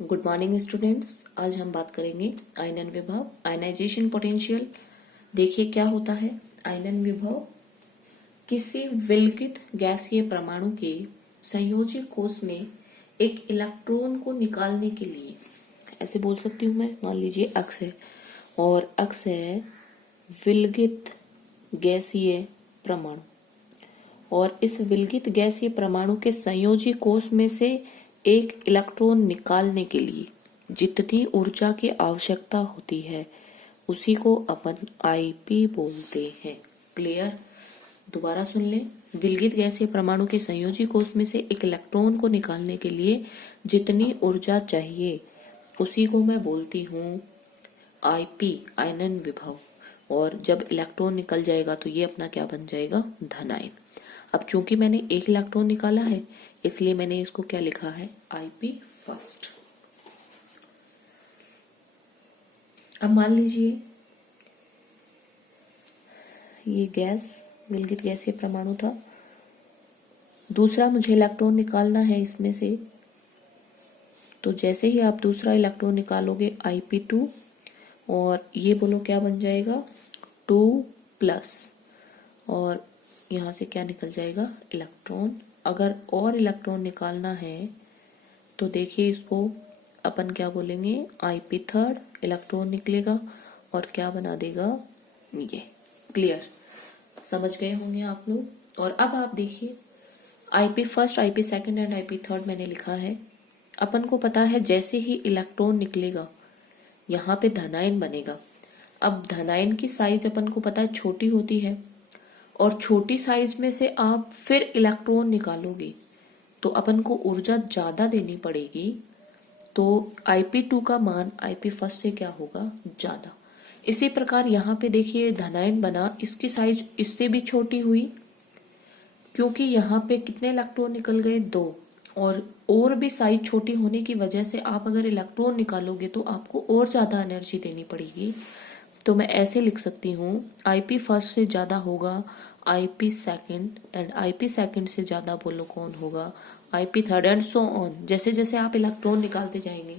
Good morning students. आज हम बात करेंगे आयनन विभव, आयनाइजेशन पोटेंशियल। देखिए क्या होता है। आयनन विभव किसी विलगित गैसीय परमाणु के संयोजी कोश में एक इलेक्ट्रॉन को निकालने के लिए, ऐसे बोल सकती हूँ मैं, मान लीजिए अक्स है और अक्स है विलगित गैसीय परमाणु, और इस विलगित गैसीय परमाणु के संयोजी कोश में से एक इलेक्ट्रॉन निकालने के लिए जितनी ऊर्जा की आवश्यकता होती है उसी को अपन आईपी बोलते हैं। क्लियर? दोबारा सुन लें। विलगित गैसीय परमाणु के संयोजी कोश में से एक इलेक्ट्रॉन को निकालने के लिए जितनी ऊर्जा चाहिए उसी को मैं बोलती हूँ आईपी, आयनन विभव। और जब इलेक्ट्रॉन निकल जाएगा तो ये अपना क्या बन जाएगा? धन आयन। अब चूंकि मैंने एक इलेक्ट्रॉन निकाला है इसलिए मैंने इसको क्या लिखा है? IP first. अब मान लीजिए ये गैस विलगित गैसीय परमाणु था, दूसरा मुझे इलेक्ट्रॉन निकालना है इसमें से। तो जैसे ही आप दूसरा इलेक्ट्रॉन निकालोगे Ip2, और ये बोलो क्या बन जाएगा? 2+, और यहां से क्या निकल जाएगा? इलेक्ट्रॉन। अगर और इलेक्ट्रॉन निकालना है तो देखिए इसको अपन क्या बोलेंगे? Ip3 इलेक्ट्रॉन निकलेगा और क्या बना देगा? ये। क्लियर? समझ गए होंगे आप लोग। और अब आप देखिए Ip first, Ip second and Ip third मैंने लिखा है। अपन को पता है जैसे ही इलेक्ट्रॉन निकलेगा यहाँ पे धनायन बनेगा। अब धनायन की साइज अपन को पता है छोटी होती है, और छोटी साइज में से आप फिर इलेक्ट्रॉन निकालोगे तो अपन को ऊर्जा ज्यादा देनी पड़ेगी। तो Ip2 का मान Ip फर्स्ट से क्या होगा? ज्यादा। इसी प्रकार यहाँ पे देखिए धनायन बना, इसकी साइज इससे भी छोटी हुई क्योंकि यहाँ पे कितने इलेक्ट्रॉन निकल गए? 2। और भी साइज छोटी होने की वजह से आप अगर इलेक्ट्रॉन निकालोगे तो आपको और ज्यादा एनर्जी देनी पड़ेगी। तो मैं ऐसे लिख सकती हूँ Ip फर्स्ट से ज्यादा होगा Ip second, and Ip second से ज्यादा बोलो कौन होगा? Ip third, and so on. जैसे जैसे आप इलेक्ट्रॉन निकालते जाएंगे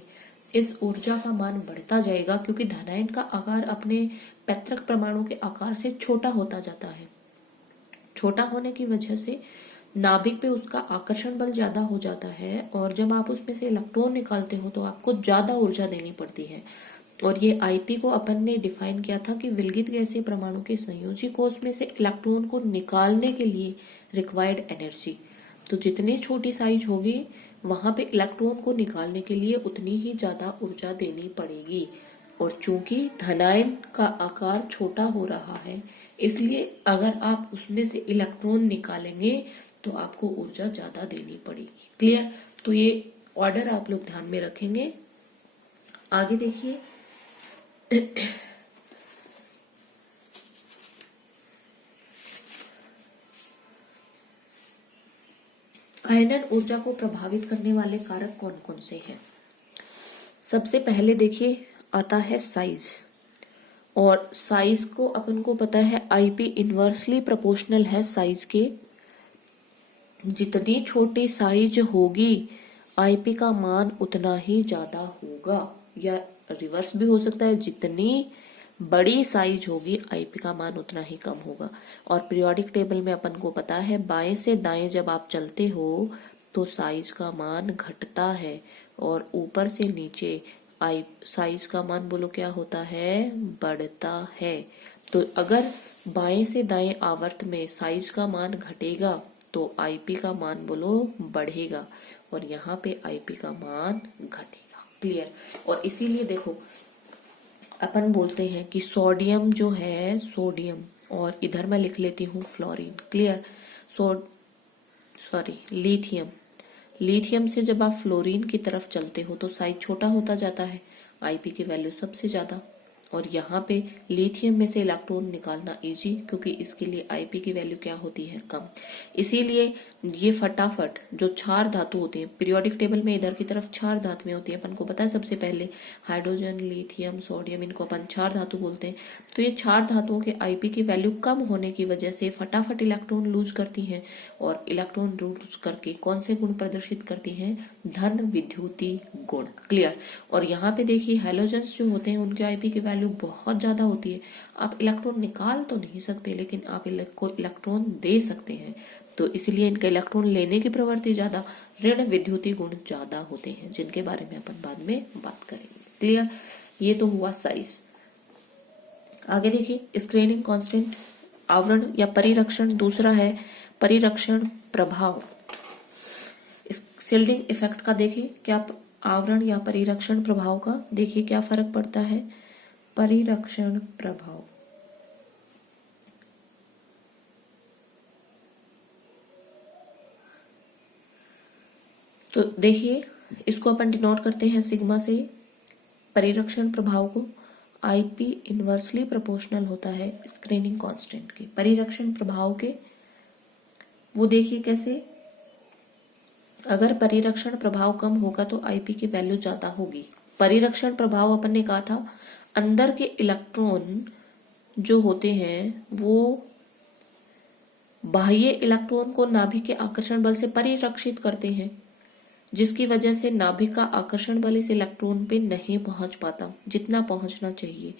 इस ऊर्जा का मान बढ़ता जाएगा, क्योंकि धनायन का आकार अपने पैतृक परमाणु के आकार से छोटा होता जाता है। छोटा होने की वजह से नाभिक पे उसका आकर्षण बल ज्यादा हो जाता है, और जब आप उसमें से इलेक्ट्रॉन निकालते हो तो आपको ज्यादा ऊर्जा देनी पड़ती है। और ये Ip को अपन ने डिफाइन किया था कि विलगित गैसीय परमाणु के संयोजी कोश में से इलेक्ट्रॉन को निकालने के लिए रिक्वायर्ड एनर्जी। तो जितनी छोटी साइज होगी वहां पे इलेक्ट्रॉन को निकालने के लिए उतनी ही ज्यादा ऊर्जा देनी पड़ेगी। और चूंकि धनायन का आकार छोटा हो रहा है इसलिए अगर आप उसमें से इलेक्ट्रॉन निकालेंगे तो आपको ऊर्जा ज्यादा देनी पड़ेगी। क्लियर? तो ये ऑर्डर आप लोग ध्यान में रखेंगे। आगे देखिए आयनन ऊर्जा को प्रभावित करने वाले कारक कौन कौन से हैं? सबसे पहले देखिए आता है साइज, और साइज को अपन को पता है Ip इनवर्सली प्रोपोर्शनल है साइज के। जितनी छोटी साइज होगी Ip का मान उतना ही ज्यादा होगा, या रिवर्स भी हो सकता है, जितनी बड़ी साइज होगी Ip का मान उतना ही कम होगा। और पीरियोडिक टेबल में अपन को पता है बाएं से दाएं जब आप चलते हो तो साइज का मान घटता है, और ऊपर से नीचे साइज का मान बोलो क्या होता है? बढ़ता है। तो अगर बाएं से दाएं आवर्त में साइज का मान घटेगा तो Ip का मान बोलो बढ़ेगा, और यहाँ पे Ip का मान घटेगा। क्लियर? और इसीलिए देखो अपन बोलते हैं कि सोडियम जो है, सोडियम, और इधर मैं लिख लेती हूँ फ्लोरीन। क्लियर? लिथियम। लिथियम से जब आप फ्लोरीन की तरफ चलते हो तो साइज छोटा होता जाता है, Ip की वैल्यू सबसे ज्यादा, और यहाँ पे लिथियम में से इलेक्ट्रॉन निकालना इजी, क्योंकि इसके लिए आईपी की वैल्यू क्या होती है, कम। इसीलिए ये फटाफट जो क्षार धातु होती है, पीरियोडिक टेबल में इधर की तरफ क्षार धातुएं होती है, अपन को पता है सबसे पहले हाइड्रोजन, लिथियम, सोडियम, इनको अपन क्षार धातु बोलते हैं। तो ये क्षार धातुओं के आईपी की वैल्यू कम होने की वजह से फटाफट इलेक्ट्रॉन लूज करती हैं, और इलेक्ट्रॉन लूज करके कौन से गुण प्रदर्शित करती हैं, धन विद्युतीय गुण। क्लियर। और यहाँ पे देखिए हैलोजेंस जो होते हैं उनके आईपी की वैल्यू बहुत ज्यादा होती है। आप इलेक्ट्रॉन निकाल तो नहीं सकते, लेकिन आप को इलेक्ट्रॉन दे सकते हैं, तो इसलिए इनका इलेक्ट्रॉन लेने की प्रवृत्ति ज्यादा, ऋण विद्युतीय गुण ज्यादा होते हैं, जिनके बारे में अपन बाद में बात करेंगे। क्लियर। ये तो हुआ साइज। आगे देखिए स्क्रीनिंग कांस्टेंट, आवरण या परिरक्षण। दूसरा है परिरक्षण प्रभाव। शील्डिंग इफेक्ट का देखिए क्या, आवरण या परिरक्षण प्रभाव का देखिए क्या फर्क पड़ता है। परिरक्षण प्रभाव, तो देखिए इसको अपन डिनोट करते हैं सिग्मा से। परिरक्षण प्रभाव को आईपी इनवर्सली प्रोपोर्शनल होता है स्क्रीनिंग कांस्टेंट के। परिरक्षण प्रभाव के वो देखिए कैसे, अगर परिरक्षण प्रभाव कम होगा तो आईपी की वैल्यू ज्यादा होगी। परिरक्षण प्रभाव अपन ने कहा था अंदर के इलेक्ट्रॉन जो होते हैं वो बाह्य इलेक्ट्रॉन को नाभिक के आकर्षण बल से परिरक्षित करते हैं, जिसकी वजह से नाभिक का आकर्षण बल इस इलेक्ट्रॉन पे नहीं पहुंच पाता जितना पहुंचना चाहिए।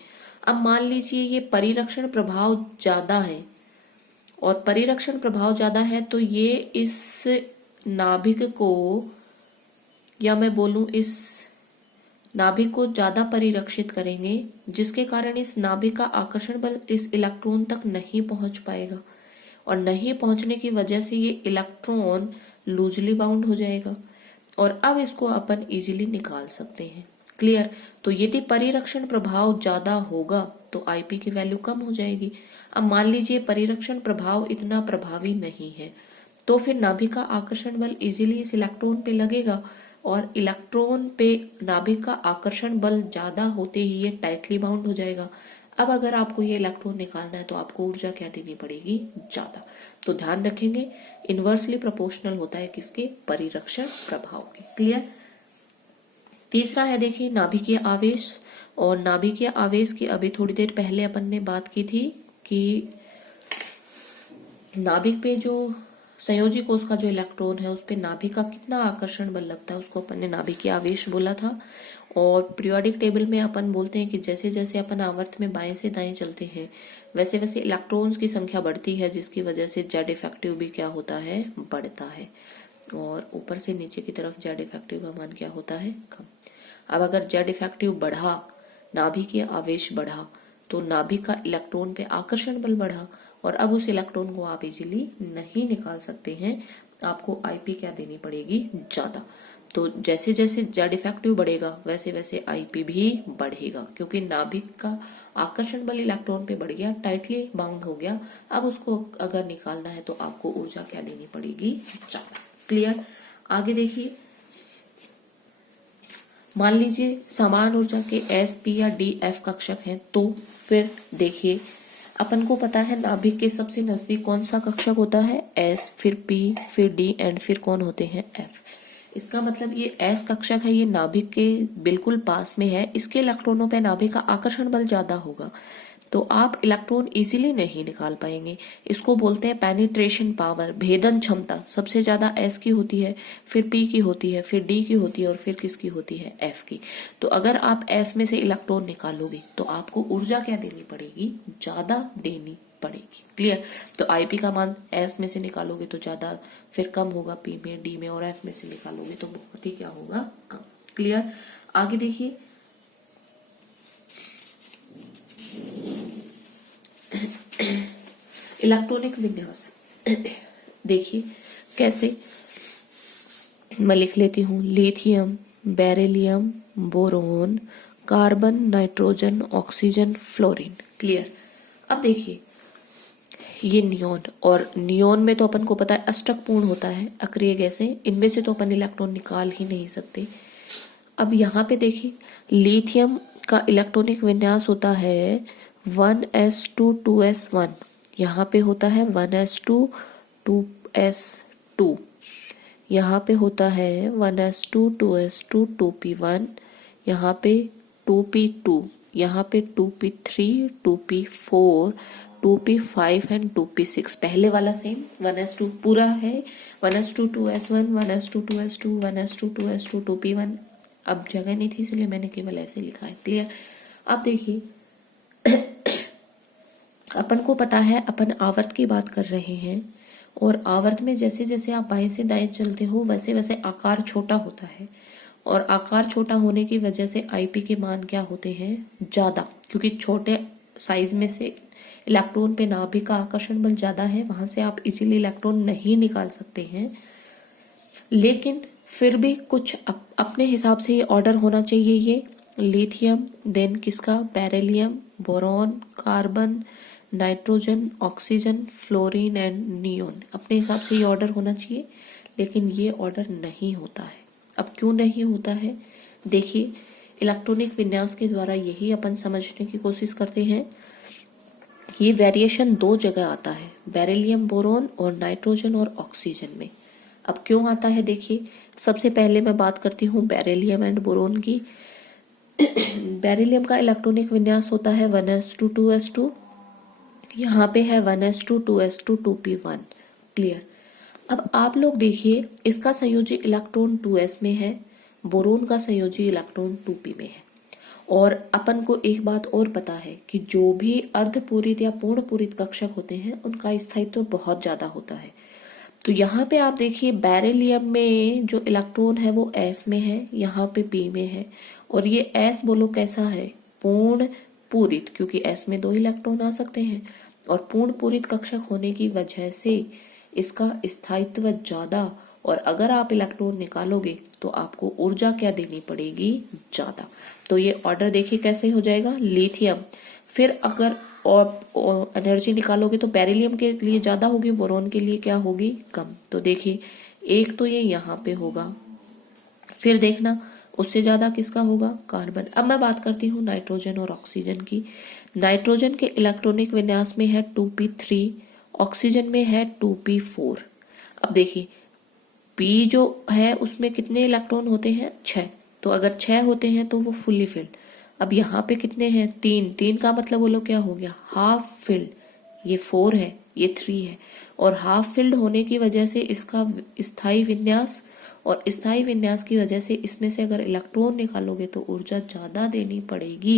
अब मान लीजिए ये परिरक्षण प्रभाव ज्यादा है, और परिरक्षण प्रभाव ज्यादा है तो ये इस नाभिक को, या मैं बोलूं इस नाभिक को ज्यादा परिरक्षित करेंगे, जिसके कारण इस नाभिक का आकर्षण बल इस इलेक्ट्रॉन तक नहीं पहुंच पाएगा, और नहीं पहुंचने की वजह से ये इलेक्ट्रॉन लूजली बाउंड हो जाएगा, और अब इसको अपन इजीली निकाल सकते हैं। क्लियर। तो यदि परिरक्षण प्रभाव ज्यादा होगा तो आईपी की वैल्यू कम हो जाएगी। अब मान लीजिए परिरक्षण प्रभाव इतना प्रभावी नहीं है, तो फिर नाभिक का आकर्षण बल इजीली इस इलेक्ट्रॉन पे लगेगा, और इलेक्ट्रॉन पे नाभिक का आकर्षण बल ज्यादा होते ही ये टाइटली बाउंड हो जाएगा। अब अगर आपको ये इलेक्ट्रॉन निकालना है तो आपको ऊर्जा क्या देनी पड़ेगी, ज्यादा। तो ध्यान रखेंगे इनवर्सली प्रोपोर्शनल होता है किसके, परिरक्षण प्रभाव के। क्लियर। तीसरा है देखिए नाभिकीय आवेश, और नाभिकीय आवेश की अभी थोड़ी देर पहले अपन ने बात की थी कि नाभिक पे जो संयोजी कोष का जो इलेक्ट्रॉन है उस पे नाभिक का कितना आकर्षण बल लगता है, उसको अपन ने नाभिकीय आवेश बोला था। और पीरियोडिक टेबल में अपन बोलते हैं कि जैसे जैसे अपन आवर्त में बाएं से दाएं चलते हैं वैसे वैसे इलेक्ट्रॉन्स की संख्या बढ़ती है, जिसकी वजह से जेड इफेक्टिव भी क्या होता है, बढ़ता है, और ऊपर से नीचे की तरफ जेड इफेक्टिव का मान क्या होता है, कम। अब अगर जेड इफेक्टिव बढ़ा, नाभिकीय आवेश बढ़ा, तो नाभिक का इलेक्ट्रॉन पे आकर्षण बल बढ़ा, और अब उस इलेक्ट्रॉन को आप इजीली नहीं निकाल सकते हैं, आपको आईपी क्या देनी पड़ेगी, ज्यादा। तो जैसे जैसे जेड इफेक्टिव बढ़ेगा वैसे वैसे आईपी भी बढ़ेगा, क्योंकि नाभिक का आकर्षण बल इलेक्ट्रॉन पे बढ़ गया, टाइटली बाउंड हो गया। अब उसको अगर निकालना है तो आपको ऊर्जा क्या देनी पड़ेगी, ज्यादा। क्लियर। आगे देखिए, मान लीजिए समान ऊर्जा के एस, पी या डी, एफ कक्षक हैं, तो फिर देखिए अपन को पता है नाभिक के सबसे नजदीक कौन सा कक्षक होता है, एस, फिर पी, फिर डी, एंड फिर कौन होते हैं, एफ। इसका मतलब ये एस कक्षक है, ये नाभिक के बिल्कुल पास में है, इसके इलेक्ट्रॉनों पे नाभिक का आकर्षण बल ज्यादा होगा, तो आप इलेक्ट्रॉन इजीली नहीं निकाल पाएंगे। इसको बोलते हैं पेनिट्रेशन पावर, भेदन क्षमता। सबसे ज्यादा एस की होती है, फिर पी की होती है, फिर डी की होती है, और फिर किसकी होती है, एफ की। तो अगर आप एस में से इलेक्ट्रॉन निकालोगे तो आपको ऊर्जा क्या देनी पड़ेगी, ज्यादा देनी पड़ेगी। क्लियर। तो आईपी का मान एस में से निकालोगे तो ज्यादा, फिर कम होगा पी में, डी में, और एफ में से निकालोगे तो बहुत ही क्या होगा, कम। क्लियर। आगे देखिए, इलेक्ट्रॉनिक विन्यास देखिए कैसे, मैं लिख लेती हूँ, lithium, beryllium, boron, carbon, nitrogen, oxygen, fluorine. Clear. अब देखिए ये नियोन, और नियोन में तो अपन को पता है अष्टक पूर्ण होता है, अक्रिय गैसें, इनमें से तो अपन इलेक्ट्रॉन निकाल ही नहीं सकते। अब यहाँ पे देखिए लिथियम का इलेक्ट्रॉनिक विन्यास होता है 1s2 2s1। यहाँ पे होता है 1s2 2s2। यहाँ पे होता है 1s2 2s2 2p1। यहाँ पे 2p2। यहाँ पे 2p3 2p4 2p5 and 2p6। पहले वाला सेम 1s2 पूरा है, 1s2 2s1 1s2 2s2 1s2 2s2 2p1। अब जगह नहीं थी इसलिए मैंने केवल ऐसे लिखा है। क्लियर। अब देखिए अपन को पता है अपन आवर्त की बात कर रहे हैं, और आवर्त में जैसे जैसे आप बाएं से दाएं चलते हो वैसे वैसे आकार छोटा होता है, और आकार छोटा होने की वजह से आईपी के मान क्या होते हैं, ज्यादा, क्योंकि छोटे साइज में से इलेक्ट्रॉन पे नाभिक का आकर्षण बल ज्यादा है, वहां से आप इजीली इलेक्ट्रॉन नहीं निकाल सकते हैं। लेकिन फिर भी कुछ अपने हिसाब से ये ऑर्डर होना चाहिए। ये लिथियम, देन किसका, beryllium, boron, carbon, nitrogen, oxygen, fluorine and neon. अपने हिसाब से ये ऑर्डर होना चाहिए, लेकिन ये ऑर्डर नहीं होता है। अब क्यों नहीं होता है, देखिए इलेक्ट्रॉनिक विन्यास के द्वारा यही अपन समझने की कोशिश करते हैं। ये वेरिएशन दो जगह आता है, बेरिलियम बोरोन और नाइट्रोजन और ऑक्सीजन में। अब क्यों आता है, देखिए सबसे पहले मैं बात करती हूँ बेरिलियम एंड बोरोन की। बेरिलियम का इलेक्ट्रॉनिक विन्यास होता है 1s2 2s2। यहाँ पे है 1s2 2s2 2p1। क्लियर। अब आप लोग देखिए इसका संयोजी इलेक्ट्रॉन 2s में है, बोरोन का संयोजी इलेक्ट्रॉन 2p में है। और अपन को एक बात और पता है कि जो भी अर्धपूरित या पूर्ण पूरित कक्षक होते हैं उनका स्थायित्व बहुत ज्यादा होता है। तो यहाँ पे आप देखिए बेरिलियम में जो इलेक्ट्रॉन है वो s में है, यहाँ पे p में है, और ये s बोलो कैसा है, पूर्ण पूरित, क्योंकि s में 2 इलेक्ट्रॉन आ सकते हैं, और पूर्ण पूरित कक्षक होने की वजह से इसका स्थायित्व ज्यादा, और अगर आप इलेक्ट्रॉन निकालोगे तो आपको ऊर्जा क्या देनी पड़ेगी, ज्यादा। तो ये ऑर्डर देखिए कैसे हो जाएगा, लिथियम, फिर अगर और एनर्जी निकालोगे तो बेरिलियम के लिए ज्यादा होगी, बोरोन के लिए क्या होगी, कम। तो देखिए एक तो ये यहाँ पे होगा, फिर देखना उससे ज्यादा किसका होगा, कार्बन। अब मैं बात करती हूँ नाइट्रोजन और ऑक्सीजन की। नाइट्रोजन के इलेक्ट्रॉनिक विन्यास में है 2p3, ऑक्सीजन में है 2p4। अब देखिए p जो है उसमें कितने इलेक्ट्रॉन होते हैं, 6। तो अगर 6 होते हैं तो वो फुल्ली फिल्ड। अब यहाँ पे कितने हैं, 3 का मतलब बोलो क्या हो गया, हाफ फिल्ड। ये 4 है, ये 3 है, और हाफ फिल्ड होने की वजह से इसका स्थायी विन्यास, और स्थायी विन्यास की वजह से इसमें से अगर इलेक्ट्रॉन निकालोगे तो ऊर्जा ज्यादा देनी पड़ेगी।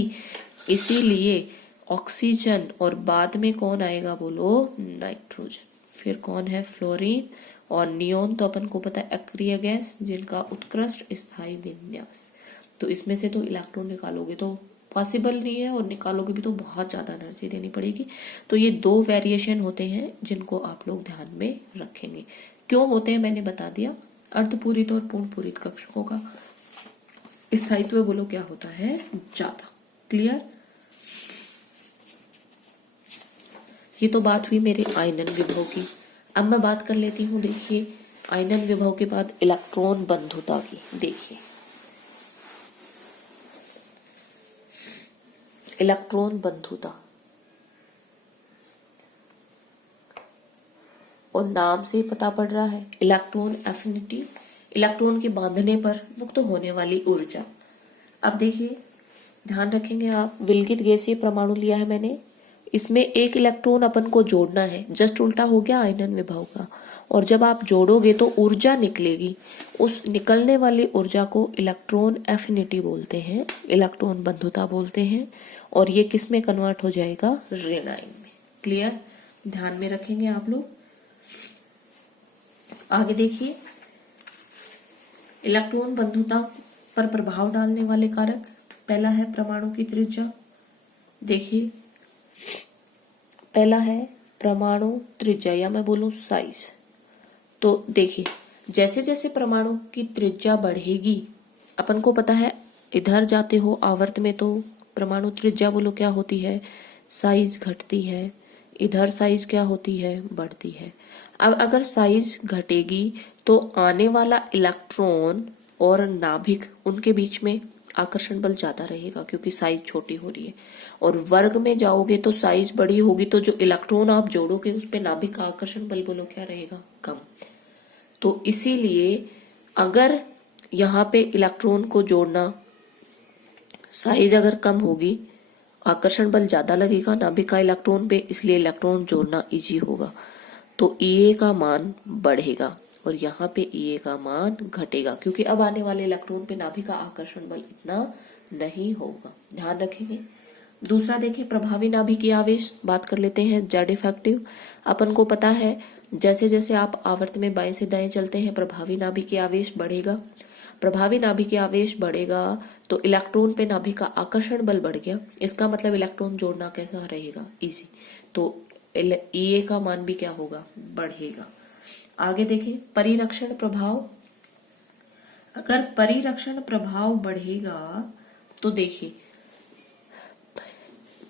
इसीलिए ऑक्सीजन, और बाद में कौन आएगा बोलो, नाइट्रोजन, फिर कौन है, फ्लोरीन और नियोन। तो अपन को पता है अक्रिय गैस जिनका उत्कृष्ट स्थायी विन्यास। तो इसमें से तो इलेक्ट्रॉन निकालोगे तो पॉसिबल नहीं है, और निकालोगे भी तो बहुत ज्यादा एनर्जी देनी पड़ेगी। तो ये 2 वेरिएशन होते हैं जिनको आप लोग ध्यान में रखेंगे। क्यों होते हैं मैंने बता दिया, अर्धपूरित और पूर्ण पूरित कक्षकों का स्थायित्व बोलो क्या होता है, ज्यादा। क्लियर। ये तो बात हुई मेरे आयनन विभव की। अब मैं बात कर लेती हूँ, देखिए आयनन विभव के बाद इलेक्ट्रॉन बंधुता की। देखिए इलेक्ट्रॉन बंधुता, और नाम से पता पड़ रहा है इलेक्ट्रॉन एफिनिटी, इलेक्ट्रॉन के बांधने पर मुक्त होने वाली ऊर्जा। अब देखिए ध्यान रखेंगे आप, विलगित गैसीय परमाणु लिया है मैंने, इसमें एक इलेक्ट्रॉन अपन को जोड़ना है, जस्ट उल्टा हो गया आयनन विभव का। और जब आप जोड़ोगे तो ऊर्जा निकलेगी, उस निकलने वाली ऊर्जा को इलेक्ट्रॉन एफिनिटी बोलते हैं, इलेक्ट्रॉन बंधुता बोलते हैं, और ये किस में कन्वर्ट हो जाएगा, ऋण आयन में। क्लियर, ध्यान में रखेंगे आप लोग। आगे देखिए इलेक्ट्रॉन बंधुता पर प्रभाव डालने वाले कारक, पहला है परमाणु की त्रिज्या। देखिए पहला है परमाणु त्रिज्या, या मैं बोलूं साइज। तो देखिए जैसे जैसे परमाणु की त्रिज्या बढ़ेगी, अपन को पता है इधर जाते हो आवर्त में तो परमाणु त्रिज्या बोलो क्या होती है, साइज घटती है, इधर साइज क्या होती है, बढ़ती है। अब अगर साइज घटेगी तो आने वाला इलेक्ट्रॉन और नाभिक उनके बीच में आकर्षण बल ज्यादा रहेगा क्योंकि साइज छोटी हो रही है। और वर्ग में जाओगे तो साइज बड़ी होगी, तो जो इलेक्ट्रॉन आप जोड़ोगे उस पे नाभिक का आकर्षण बल बोलो क्या रहेगा, कम। तो इसीलिए अगर यहाँ पे इलेक्ट्रॉन को जोड़ना, साइज अगर कम होगी, आकर्षण बल ज्यादा लगेगा नाभिक का इलेक्ट्रॉन पे, इसलिए इलेक्ट्रॉन जोड़ना इजी होगा। तो Ea का मान बढ़ेगा और यहाँ पे Ea का मान घटेगा, क्योंकि अब आने वाले इलेक्ट्रॉन पे नाभिक का आकर्षण बल इतना नहीं होगा, ध्यान रखेंगे। दूसरा देखिए, प्रभावी नाभिकीय आवेश, बात कर लेते हैं जेड इफेक्टिव। अपन को पता है जैसे जैसे आप आवर्त में बाएं से दाएं चलते हैं प्रभावी नाभिकीय आवेश बढ़ेगा। प्रभावी नाभिकीय आवेश बढ़ेगा तो इलेक्ट्रॉन पे नाभिक का आकर्षण बल बढ़ गया, इसका मतलब इलेक्ट्रॉन जोड़ना कैसा रहेगा, इजी। तो Ea का मान भी क्या होगा, बढ़ेगा। आगे देखें, परिरक्षण प्रभाव। अगर परिरक्षण प्रभाव बढ़ेगा तो देखिए,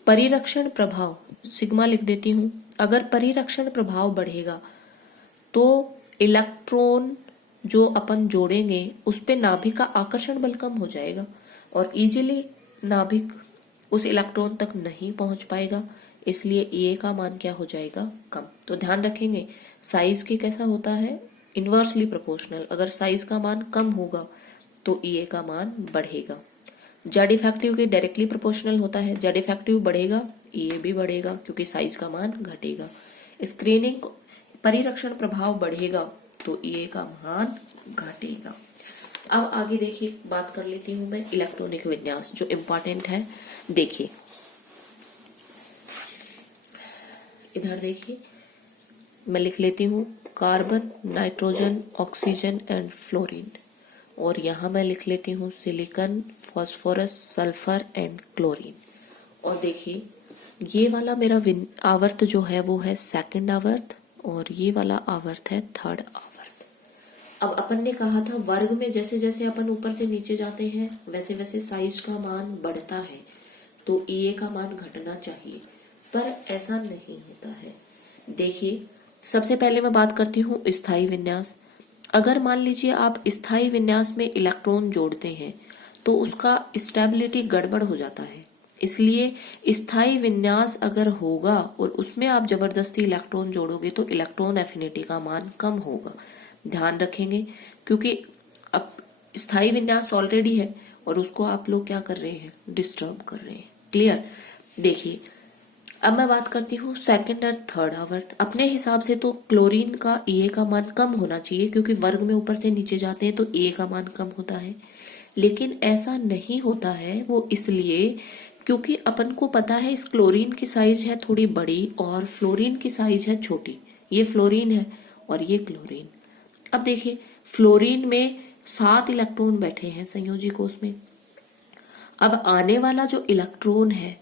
परिरक्षण प्रभाव सिग्मा लिख देती हूं। अगर परिरक्षण प्रभाव बढ़ेगा तो इलेक्ट्रॉन जो अपन जोड़ेंगे उस पे नाभिक का आकर्षण बल कम हो जाएगा और इजीली नाभिक उस इलेक्ट्रॉन तक नहीं पहुंच पाएगा, इसलिए Ea का मान क्या हो जाएगा, कम। तो ध्यान रखेंगे साइज के कैसा होता है, इनवर्सली प्रोपोर्शनल। अगर साइज का मान कम होगा तो Ea का मान बढ़ेगा। जेड इफेक्टिव के डायरेक्टली प्रोपोर्शनल होता है, जेड इफेक्टिव बढ़ेगा Ea भी बढ़ेगा क्योंकि साइज का मान घटेगा। स्क्रीनिंग परिरक्षण प्रभाव बढ़ेगा तो Ea का मान घटेगा। अब आगे देखिए, बात कर लेती हूं मैं इलेक्ट्रॉनिक विन्यास, जो इम्पोर्टेंट है। देखिए इधर देखिए, मैं लिख लेती हूँ carbon, nitrogen, oxygen and fluorine, और यहाँ मैं लिख लेती हूँ silicon, phosphorus, sulphur and chlorine. और देखिए ये वाला मेरा आवर्त जो है वो है सेकंड आवर्त और ये वाला आवर्त है थर्ड आवर्त। अब अपन ने कहा था वर्ग में जैसे जैसे अपन ऊपर से नीचे जाते हैं वैसे वैसे साइज का मान बढ़ता है, तो Ea का मान घटना चाहिए, पर ऐसा नहीं होता है। देखिए सबसे पहले मैं बात करती हूँ स्थायी विन्यास। अगर मान लीजिए आप स्थायी विन्यास में इलेक्ट्रॉन जोड़ते हैं तो उसका स्टेबिलिटी गड़बड़ हो जाता है, इसलिए स्थायी विन्यास अगर होगा और उसमें आप जबरदस्ती इलेक्ट्रॉन जोड़ोगे तो इलेक्ट्रॉन एफिनिटी का मान कम होगा, ध्यान रखेंगे। क्योंकि अब स्थायी विन्यास ऑलरेडी है और उसको आप लोग क्या कर रहे हैं, डिस्टर्ब कर रहे हैं। क्लियर। देखिए अब मैं बात करती हूँ सेकंड और थर्ड आवर्त। अपने हिसाब से तो क्लोरीन का Ea का मान कम होना चाहिए, क्योंकि वर्ग में ऊपर से नीचे जाते हैं तो Ea का मान कम होता है, लेकिन ऐसा नहीं होता है। वो इसलिए क्योंकि अपन को पता है इस क्लोरीन की साइज है थोड़ी बड़ी और फ्लोरीन की साइज है छोटी। ये फ्लोरीन है और ये क्लोरीन। अब देखिए फ्लोरीन में 7 इलेक्ट्रॉन बैठे हैं संयोजी कोष में। अब आने वाला जो इलेक्ट्रॉन है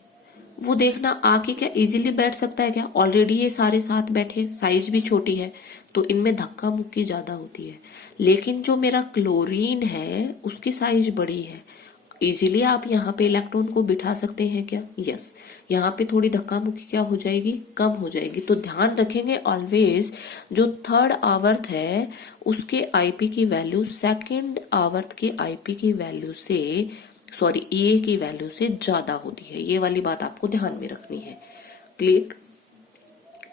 वो देखना आके क्या इजीली बैठ सकता है क्या, ऑलरेडी ये सारे 7 बैठे, साइज भी छोटी है तो इनमें धक्का मुक्की ज्यादा होती है। लेकिन जो मेरा क्लोरीन है उसकी साइज बड़ी है, इजीली आप यहाँ पे इलेक्ट्रॉन को बिठा सकते हैं क्या, यस। यहाँ पे थोड़ी धक्का मुक्की क्या हो जाएगी, कम हो जाएगी। तो ध्यान रखेंगे ऑलवेज जो थर्ड आवर्त है उसके आईपी की वैल्यू सेकंड आवर्त के आईपी की वैल्यू से Ea की वैल्यू से ज्यादा होती है। ये वाली बात आपको ध्यान में रखनी है। क्लियर।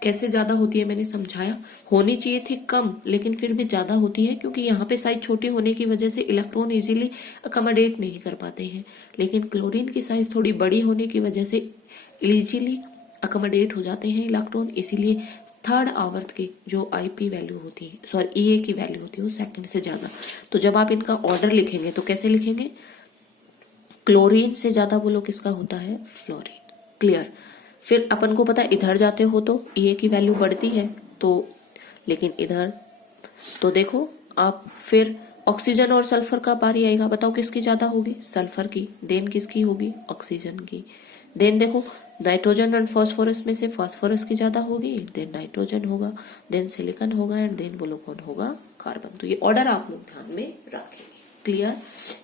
कैसे ज्यादा होती है मैंने समझाया, होनी चाहिए थी कम लेकिन फिर भी ज्यादा होती है, क्योंकि यहाँ पे साइज छोटी होने की वजह से इलेक्ट्रॉन इजीली अकोमोडेट नहीं कर पाते हैं, लेकिन क्लोरीन की साइज थोड़ी बड़ी होने की वजह से इजीली अकोमोडेट हो जाते हैं इलेक्ट्रॉन, इसीलिए थर्ड आवर्त की जो आईपी वैल्यू होती है Ea की वैल्यू होती है वो सेकंड से ज्यादा। तो जब आप इनका ऑर्डर लिखेंगे तो कैसे लिखेंगे, क्लोरीन से ज्यादा बोलो किसका होता है, फ्लोरीन। क्लियर। फिर अपन को पता है इधर जाते हो तो Ea की वैल्यू बढ़ती है, तो लेकिन इधर तो देखो आप फिर ऑक्सीजन और सल्फर का बारी आएगा, बताओ किसकी ज्यादा होगी, सल्फर की। देन किसकी होगी, ऑक्सीजन की। देन देखो नाइट्रोजन एंड फास्फोरस में से फास्फोरस की ज्यादा होगी, देन नाइट्रोजन होगा, देन सिलिकॉन होगा एंड देन बोलो कौन होगा, कार्बन। तो ये ऑर्डर आप लोग ध्यान में रखेंगे। क्लियर।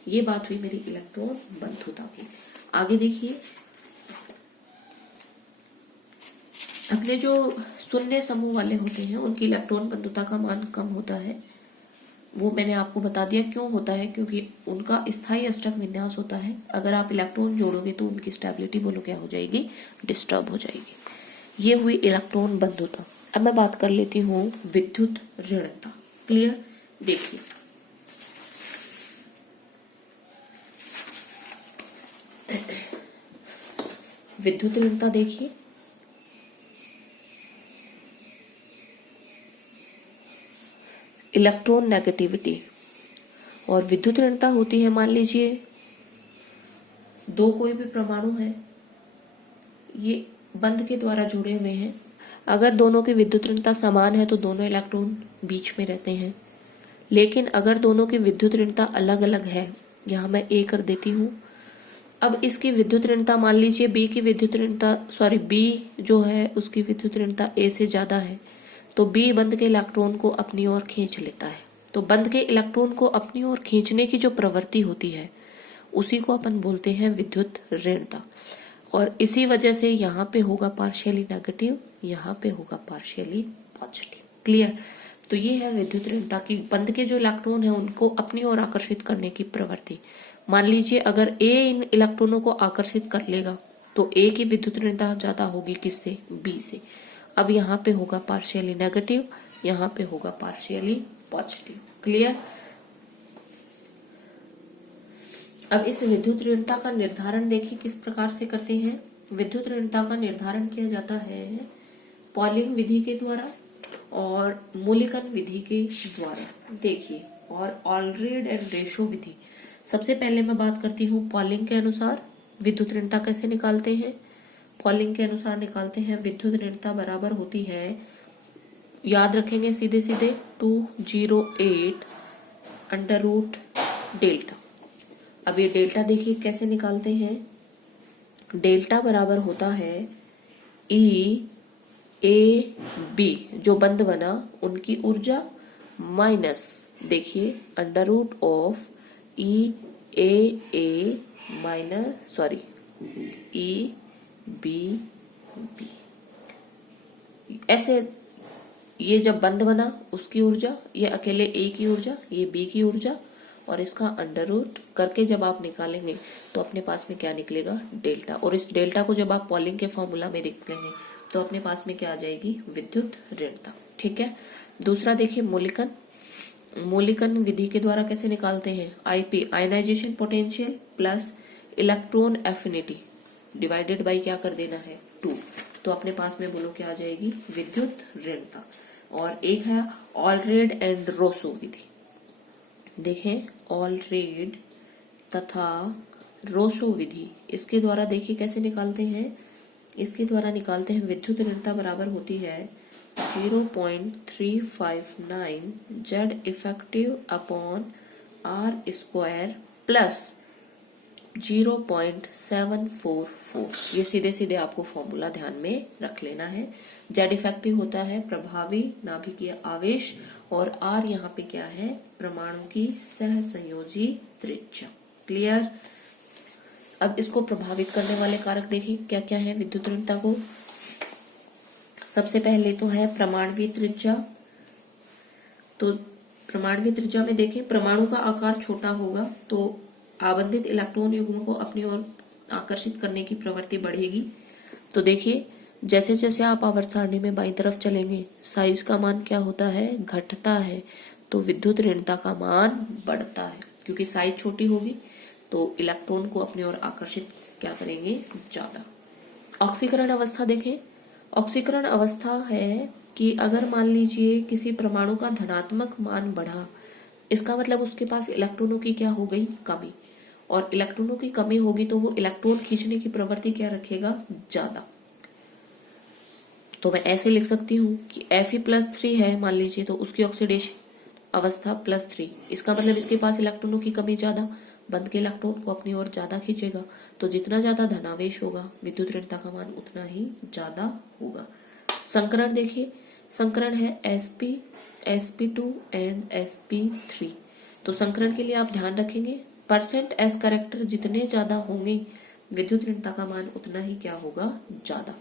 ये बात हुई मेरी इलेक्ट्रॉन बंधुता की। आगे देखिए अपने जो शून्य समूह वाले होते हैं उनकी इलेक्ट्रॉन बंधुता का मान कम होता है, वो मैंने आपको बता दिया क्यों होता है, क्योंकि उनका स्थायी अष्टक विन्यास होता है। अगर आप इलेक्ट्रॉन जोड़ोगे तो उनकी स्टेबिलिटी बोलो क्या हो जाएगी, डिस्टर्ब हो जाएगी। ये हुई इलेक्ट्रॉन बंधुता। अब मैं बात कर लेती हूँ विद्युत ऋणता। क्लियर, देखिए विद्युत ऋणता देखिए, इलेक्ट्रॉन नेगेटिविटी और विद्युत ऋणता होती है, मान लीजिए दो कोई भी परमाणु है, ये बंध के द्वारा जुड़े हुए हैं। अगर दोनों की विद्युत ऋणता समान है तो दोनों इलेक्ट्रॉन बीच में रहते हैं। लेकिन अगर दोनों की विद्युत ऋणता अलग अलग है, यहां मैं ए कर देती हूं। अब इसकी विद्युत ऋणता मान लीजिए बी की विद्युत ऋणता बी जो है उसकी विद्युत ऋणता ए से ज्यादा है, तो बी बंध के इलेक्ट्रॉन को अपनी ओर खींच लेता है। तो बंध के इलेक्ट्रॉन को अपनी ओर खींचने की जो प्रवृत्ति होती है उसी को अपन बोलते हैं विद्युत ऋणता। और इसी वजह से यहाँ पे होगा पार्शियली नेगेटिव, यहाँ पे होगा पार्शियली पॉजिटिव। क्लियर, तो ये है विद्युत ऋणता की बंध के जो इलेक्ट्रॉन है उनको अपनी ओर आकर्षित करने की प्रवृत्ति। मान लीजिए अगर ए इन इलेक्ट्रॉनों को आकर्षित कर लेगा तो ए की विद्युत ऋणता ज्यादा होगी किससे, बी से। अब यहाँ पे होगा पार्शियली नेगेटिव, यहाँ पे होगा पार्शियली पॉजिटिव। क्लियर, अब इस विद्युत ऋणता का निर्धारण देखिए किस प्रकार से करते हैं। विद्युत ऋणता का निर्धारण किया जाता है पॉलिंग विधि के द्वारा और मूल्यांकन विधि के द्वारा। देखिए, और ऑलरेड एंड रेशो विधि। सबसे पहले मैं बात करती हूँ पॉलिंग के अनुसार विद्युत ऋणता कैसे निकालते हैं। पॉलिंग के अनुसार निकालते हैं, विद्युत ऋणता बराबर होती है, याद रखेंगे सीधे सीधे 208 अंडर रूट डेल्टा। अब ये डेल्टा देखिए कैसे निकालते हैं। डेल्टा बराबर होता है ई ए बी, जो बंध बना उनकी ऊर्जा, माइनस देखिए under root of E A minus E B B. ऐसे ये जब बंध बना उसकी ऊर्जा, ये अकेले ए की ऊर्जा, ये बी की ऊर्जा, और इसका अंडर रूट करके जब आप निकालेंगे तो अपने पास में क्या निकलेगा, डेल्टा। और इस डेल्टा को जब आप पॉलिंग के फॉर्मूला में निकलेंगे तो अपने पास में क्या आ जाएगी, विद्युत ऋणता। ठीक है, दूसरा देखिए मूल्यांकन। मूल्यांकन विधि के द्वारा कैसे निकालते हैं, IP ionization potential plus electron affinity divided by क्या कर देना है 2, तो अपने पास में बोलो क्या आ जाएगी, विद्युत ऋणता। और एक है ऑलरेड एंड रोसो विधि। देखें, ऑलरेड तथा रोसो विधि, इसके द्वारा देखिए कैसे निकालते हैं। इसके द्वारा निकालते हैं विद्युत ऋणता बराबर होती है 0.359 Z effective upon R square plus 0.744। ये सीधे सीधे आपको फॉर्मूला ध्यान में रख लेना है। जेड इफेक्टिव होता है प्रभावी नाभिकीय आवेश, और आर यहाँ पे क्या है, परमाणु की सहसंयोजी त्रिज्या। क्लियर, अब इसको प्रभावित करने वाले कारक देखिए क्या क्या है विद्युत ऋणता को। सबसे पहले तो है परमाणुवीय त्रिज्या। तो परमाणुवीय त्रिज्या में देखें, परमाणु का आकार छोटा होगा तो आवंटित इलेक्ट्रॉन युग्म को अपनी ओर आकर्षित करने की प्रवृत्ति बढ़ेगी। तो देखिए, जैसे जैसे आप आवर्त सारणी में बाईं तरफ चलेंगे साइज का मान क्या होता है, घटता है। तो विद्युत ऋणता का मान बढ़ता है, क्योंकि साइज छोटी होगी तो इलेक्ट्रॉन को अपनी ओर आकर्षित क्या करेंगे, ज्यादा। ऑक्सीकरण अवस्था देखें। ऑक्सीकरण अवस्था है कि अगर मान लीजिए किसी परमाणु का धनात्मक मान बढ़ा, इसका मतलब उसके पास इलेक्ट्रॉनों की क्या हो गई, कमी। और इलेक्ट्रॉनों की कमी होगी तो वो इलेक्ट्रॉन खींचने की प्रवृत्ति क्या रखेगा, ज्यादा। तो मैं ऐसे लिख सकती हूँ कि Fe+3 है मान लीजिए, तो उसकी ऑक्सीडेशन अवस्था +3। इसका मतलब इसके पास इलेक्ट्रॉनों की कमी ज्यादा, बंध के इलेक्ट्रॉन को अपनी ओर ज्यादा खींचेगा। तो जितना ज्यादा धनावेश होगा विद्युत ऋणता का मान उतना ही ज्यादा होगा। संकरण देखिए, संकरण है sp, sp2 एंड sp3। तो संकरण के लिए आप ध्यान रखेंगे %s कैरेक्टर जितने ज्यादा होंगे विद्युत ऋणता का मान उतना ही क्या होगा, ज्यादा।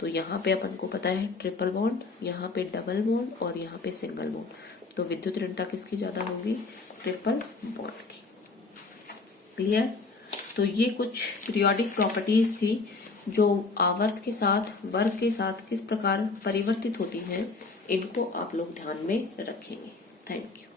तो यहाँ पे अपन को पता है ट्रिपल बॉन्ड, यहाँ पे डबल बॉन्ड और यहाँ पे सिंगल बॉन्ड। तो विद्युत ऋणता किसकी ज्यादा होगी? ट्रिपल बॉन्ड की। क्लियर? तो ये कुछ पीरियोडिक प्रॉपर्टीज थी जो आवर्त के साथ, वर्ग के साथ किस प्रकार परिवर्तित होती हैं, इनको आप लोग ध्यान में रखेंगे। Thank you.